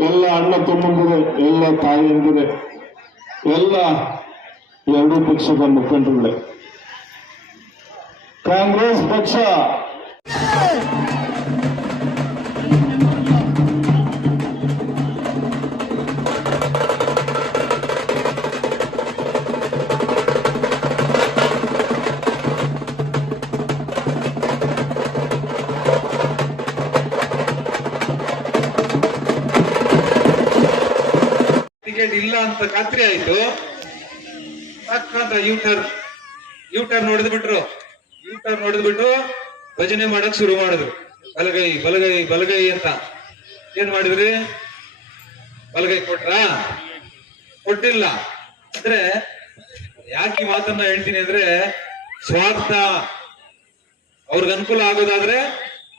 ಎಲ್ಲ ಅಣ್ಣ ತಮ್ಮಂದಿದೆ ಎಲ್ಲ ತಾಯಿಯಂದಿದೆ ಎಲ್ಲ ಎರಡೂ ಪಕ್ಷದ ಮುಖಂಡರುಗಳೇ. ಕಾಂಗ್ರೆಸ್ ಪಕ್ಷ. ಟಿಕೆಟ್ ಇಲ್ಲ ಅಂತ ಖಾತ್ರಿ ಆಯ್ತು. ತಕ್ಕಂತ ಯೂಟರ್ ಯೂಟರ್ ಯೂ ಟರ್ನ್ ಹೊಡೆದು ಬಿಟ್ರು. ಯೂ ಹೊಡೆದು ಬಿಟ್ಟು ಭಜನೆ ಮಾಡಕ್ ಶುರು ಮಾಡಿದ್ರು. ಬಲಗೈ ಬಲಗೈ ಬಲಗೈ ಅಂತ. ಏನ್ ಮಾಡಿದ್ರಿ? ಬಲಗೈ ಕೊಟ್ರ? ಕೊಟ್ಟಿಲ್ಲ. ಅಂದ್ರೆ ಯಾಕೆ ಮಾತನ್ನ ಹೇಳ್ತೀನಿ ಅಂದ್ರೆ ಸ್ವಾರ್ಥ. ಅವ್ರಿಗೆ ಅನುಕೂಲ ಆಗೋದಾದ್ರೆ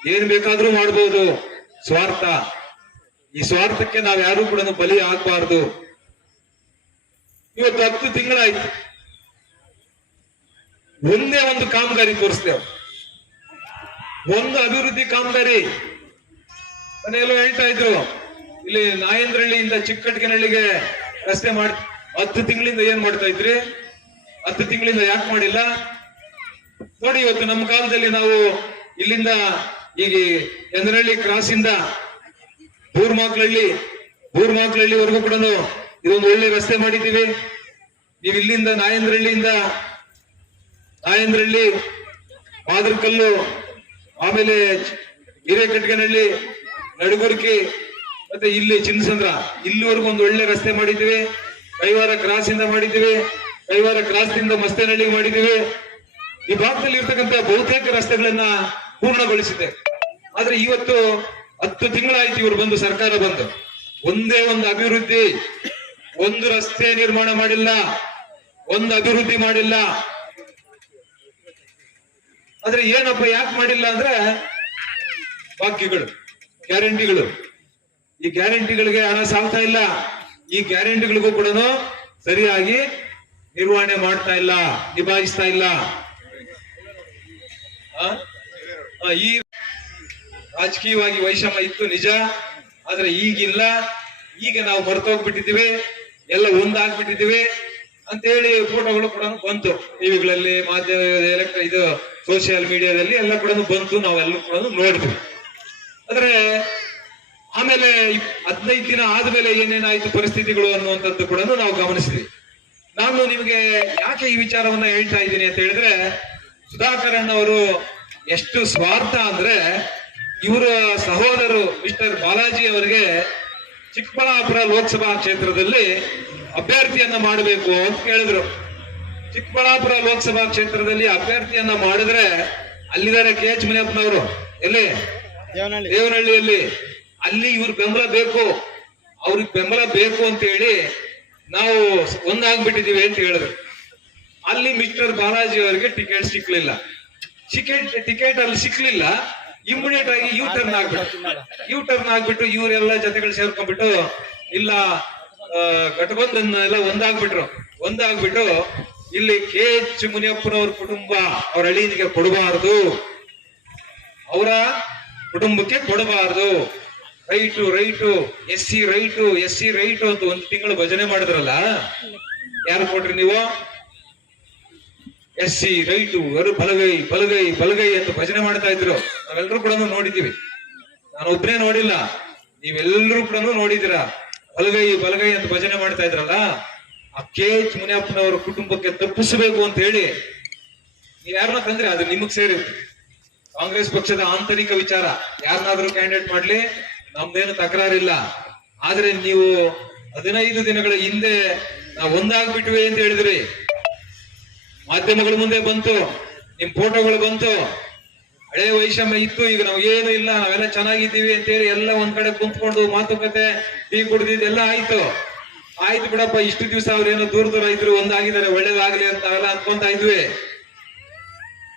ಏನ್ ಬೇಕಾದ್ರೂ ಮಾಡ್ಬೋದು. ಸ್ವಾರ್ಥ. ಈ ಸ್ವಾರ್ಥಕ್ಕೆ ನಾವ್ ಯಾರು ಕೂಡ ಬಲಿ ಆಗ್ಬಾರ್ದು. ಇವತ್ತು ಹತ್ತು ತಿಂಗಳಾಯ್ತು. ಒಂದೇ ಒಂದು ಕಾಮಗಾರಿ ತೋರಿಸ್ತೇವೆ ಒಂದು ಅಭಿವೃದ್ಧಿ ಕಾಮಗಾರಿ. ಮನೆಯಲ್ಲೂ ಹೇಳ್ತಾ ಇದ್ರು, ಇಲ್ಲಿ ನಾಯಂದ್ರಹಳ್ಳಿಯಿಂದ ಚಿಕ್ಕಟ್ಕನಹಳ್ಳಿಗೆ ರಸ್ತೆ ಮಾಡ್, ಹತ್ತು ತಿಂಗಳಿಂದ ಏನ್ ಮಾಡ್ತಾ ಇದ್ರಿ? ಹತ್ತು ತಿಂಗಳಿಂದ ಯಾಕೆ ಮಾಡಿಲ್ಲ? ನೋಡಿ ಇವತ್ತು ನಮ್ಮ ಕಾಲದಲ್ಲಿ ನಾವು ಇಲ್ಲಿಂದ ಈಗ ಎಂದ್ರಹಳ್ಳಿ ಕ್ರಾಸ್ ಇಂದ ಬೂರ್ಮಾಕ್ಲಹಳ್ಳಿ ಬೂರ್ಮಾಕ್ಲಹಳ್ಳಿವರೆಗೂ ಕೂಡ ಇದೊಂದು ಒಳ್ಳೆ ರಸ್ತೆ ಮಾಡಿದ್ದೀವಿ. ನೀವು ಇಲ್ಲಿಂದ ನಾಯಂದ್ರಹಳ್ಳಿಯಿಂದ ನಾಯಂದ್ರಹಳ್ಳಿ, ಮಾದರ್ಕಲ್ಲು, ಆಮೇಲೆ ಹಿರೇಕಟ್ಕನಹಳ್ಳಿ, ನಡುಗುರ್ಕಿ, ಮತ್ತೆ ಇಲ್ಲಿ ಚಿನ್ನಸಂದ್ರ. ಇಲ್ಲಿವರೆಗೂ ಒಂದು ಒಳ್ಳೆ ರಸ್ತೆ ಮಾಡಿದ್ದೀವಿ. ಕೈವಾರ ಕ್ರಾಸ್ ಇಂದ ಮಾಡಿದ್ದೀವಿ. ಕೈವಾರ ಕ್ರಾಸ್ ಇಂದ ಮಸ್ತೇನಹಳ್ಳಿಗೆ ಮಾಡಿದ್ದೀವಿ. ಈ ಭಾಗದಲ್ಲಿ ಇರ್ತಕ್ಕಂಥ ಬಹುತೇಕ ರಸ್ತೆಗಳನ್ನ ಪೂರ್ಣಗೊಳಿಸಿದೆ. ಆದ್ರೆ ಇವತ್ತು ಹತ್ತು ತಿಂಗಳಾಯ್ತು ಇವರು ಬಂದು, ಸರ್ಕಾರ ಬಂದು. ಒಂದೇ ಒಂದು ಅಭಿವೃದ್ಧಿ ಒಂದು ರಸ್ತೆ ನಿರ್ಮಾಣ ಮಾಡಿಲ್ಲ, ಒಂದು ಅಭಿವೃದ್ಧಿ ಮಾಡಿಲ್ಲ. ಆದ್ರೆ ಏನಪ್ಪ, ಯಾಕೆ ಮಾಡಿಲ್ಲ ಅಂದ್ರೆ ವಾಕ್ಯಗಳು, ಗ್ಯಾರಂಟಿಗಳು. ಈ ಗ್ಯಾರಂಟಿಗಳಿಗೆ ಹಣ ಸಾಲ್ತಾ ಇಲ್ಲ. ಈ ಗ್ಯಾರಂಟಿಗಳಿಗೂ ಕೂಡ ಸರಿಯಾಗಿ ನಿರ್ವಹಣೆ ಮಾಡ್ತಾ ಇಲ್ಲ, ನಿಭಾಯಿಸ್ತಾ ಇಲ್ಲ. ಈ ರಾಜಕೀಯವಾಗಿ ವೈಷಮ್ಯ ಇತ್ತು ನಿಜ, ಆದ್ರೆ ಈಗಿಲ್ಲ. ಈಗ ನಾವು ಮರ್ತೋಗ್ಬಿಟ್ಟಿದ್ದೀವಿ. ಎಲ್ಲ ಒಂದಾಗ್ಬಿಟ್ಟಿದ್ದೀವಿ ಅಂತ ಹೇಳಿ ಫೋಟೋಗಳು ಕೂಡ ಬಂತು. ಟಿವಿಗಳಲ್ಲಿ ಮಾಧ್ಯಮ ಎಲೆಕ್ಟ್ರ ಇದು ಸೋಷಿಯಲ್ ಮೀಡಿಯಾದಲ್ಲಿ ಎಲ್ಲ ಕೂಡ ಬಂತು. ನಾವೆಲ್ಲ ಕೂಡ ನೋಡಿದ್ವಿ. ಆದ್ರೆ ಆಮೇಲೆ ಹದಿನೈದು ದಿನ ಆದ್ಮೇಲೆ ಏನೇನಾಯ್ತು ಪರಿಸ್ಥಿತಿಗಳು ಅನ್ನುವಂಥದ್ದು ಕೂಡ ನಾವು ಗಮನಿಸಿದ್ವಿ. ನಾನು ನಿಮಗೆ ಯಾಕೆ ಈ ವಿಚಾರವನ್ನ ಹೇಳ್ತಾ ಇದ್ದೀನಿ ಅಂತ ಹೇಳಿದ್ರೆ, ಸುಧಾಕರ್ ಅವರು ಎಷ್ಟು ಸ್ವಾರ್ಥ ಅಂದ್ರೆ ಇವರ ಸಹೋದರು ಮಿಸ್ಟರ್ ಬಾಲಾಜಿ ಅವರಿಗೆ ಚಿಕ್ಕಬಳ್ಳಾಪುರ ಲೋಕಸಭಾ ಕ್ಷೇತ್ರದಲ್ಲಿ ಅಭ್ಯರ್ಥಿಯನ್ನ ಮಾಡಬೇಕು ಅಂತ ಕೇಳಿದ್ರು ಚಿಕ್ಕಬಳ್ಳಾಪುರ ಲೋಕಸಭಾ ಕ್ಷೇತ್ರದಲ್ಲಿ ಅಭ್ಯರ್ಥಿಯನ್ನ ಮಾಡಿದ್ರೆ ಅಲ್ಲಿದ್ದಾರೆ ಕೆ ಎಚ್ ಮುನಿಯಪ್ಪನವರು. ಎಲ್ಲಿ? ದೇವನಹಳ್ಳಿ. ದೇವನಹಳ್ಳಿಯಲ್ಲಿ. ಅಲ್ಲಿ ಇವ್ರ ಬೆಂಬಲ ಬೇಕು. ಅವ್ರಿಗೆ ಬೆಂಬಲ ಬೇಕು ಅಂತ ಹೇಳಿ ನಾವು ಒಂದಾಗ್ಬಿಟ್ಟಿದೀವಿ ಅಂತ ಹೇಳಿದ್ರು. ಅಲ್ಲಿ ಮಿಸ್ಟರ್ ಬಾಲಾಜಿ ಅವರಿಗೆ ಟಿಕೆಟ್ ಸಿಕ್ಲಿಲ್ಲ. ಟಿಕೆಟ್ ಟಿಕೆಟ್ ಅಲ್ಲಿ ಸಿಕ್ಲಿಲ್ಲ. ಇಮಿಡಿಯೇಟ್ ಆಗಿ ಯೂ ಟರ್ನ್ ಆಗ್ಬಿಟ್ಟು ಯೂ ಟರ್ನ್ ಆಗ್ಬಿಟ್ಟು ಇವರೆಲ್ಲ ಜೊತೆಗಳು ಸೇರ್ಕೊಂಡ್ಬಿಟ್ಟು, ಇಲ್ಲ ಘಟಬಂಧನ್ ಎಲ್ಲ ಒಂದಾಗ್ಬಿಟ್ರು. ಒಂದಾಗ್ಬಿಟ್ಟು, ಇಲ್ಲಿ ಕೆ ಎಚ್ ಮುನಿಯಪ್ಪನವ್ರ ಕುಟುಂಬ ಅವ್ರ ಅಳಿಯನಿಗೆ ಕೊಡಬಾರದು. ಅವರ ಕುಟುಂಬಕ್ಕೆ ಕೊಡಬಾರದು. Right right S C right S C right ಅಂತ ಒಂದು ತಿಂಗಳು ಭಜನೆ ಮಾಡಿದ್ರಲ್ಲ? ಯಾರು ಕೊಟ್ರಿ ನೀವು? ಎಸ್ ಸಿ ರೈಟು ಅರು ಬಲಗೈ ಬಲಗೈ ಬಲಗೈ ಅಂತ ಭಜನೆ ಮಾಡ್ತಾ ಇದ್ರು. ನಾವೆಲ್ಲರೂ ಕೂಡ ನೋಡಿದ್ದೀವಿ. ನಾನು ಒಬ್ಬನೇ ನೋಡಿಲ್ಲ. ನೀವೆಲ್ಲರೂ ಕೂಡ ನೋಡಿದಿರ ಬಲಗೈ ಬಲಗೈ ಅಂತ ಭಜನೆ ಮಾಡ್ತಾ ಇದ್ರಲ್ಲ? ಆ ಕೆ ಎಚ್ ಮುನಿಯಪ್ಪನವರ ಕುಟುಂಬಕ್ಕೆ ತಪ್ಪಿಸಬೇಕು ಅಂತ ಹೇಳಿ ನೀವ್ ಯಾರನ್ನ ತಂದ್ರೆ? ಅದು ನಿಮಗ್ ಸೇರಿತ್ತು ಕಾಂಗ್ರೆಸ್ ಪಕ್ಷದ ಆಂತರಿಕ ವಿಚಾರ. ಯಾರನ್ನಾದ್ರೂ ಕ್ಯಾಂಡಿಡೇಟ್ ಮಾಡ್ಲಿ. ನಮ್ದೇನು ತಕರಾರಿಲ್ಲ. ಆದ್ರೆ ನೀವು ಹದಿನೈದು ದಿನಗಳ ಹಿಂದೆ ನಾವು ಒಂದಾಗ್ಬಿಟ್ವಿ ಅಂತ ಹೇಳಿದ್ರಿ. ಮಾಧ್ಯಮಗಳ ಮುಂದೆ ಬಂತು, ನಿಮ್ ಫೋಟೋಗಳು ಬಂತು. ಹಳೆ ವೈಷಮ್ಯ ಇತ್ತು, ಈಗ ನಾವು ಏನು ಇಲ್ಲ, ನಾವೆಲ್ಲ ಚೆನ್ನಾಗಿದ್ದೀವಿ ಅಂತ ಹೇಳಿ ಎಲ್ಲ ಒಂದ್ ಕಡೆ ಕುಂತ್ಕೊಂಡು ಮಾತುಕತೆ, ಟೀ ಕುಡ್ದಿದ್ದು ಎಲ್ಲ ಆಯ್ತು. ಆಯ್ತು ಬಿಡಪ್ಪ, ಇಷ್ಟು ದಿವಸ ಅವ್ರೇನೋ ದೂರ ದೂರ ಇದ್ರು, ಒಂದಾಗಿದ್ದಾರೆ, ಒಳ್ಳೇದಾಗ್ಲಿ ಅಂತ ನಾವೆಲ್ಲ ಅನ್ಕೊಂತ ಇದ್ವಿ.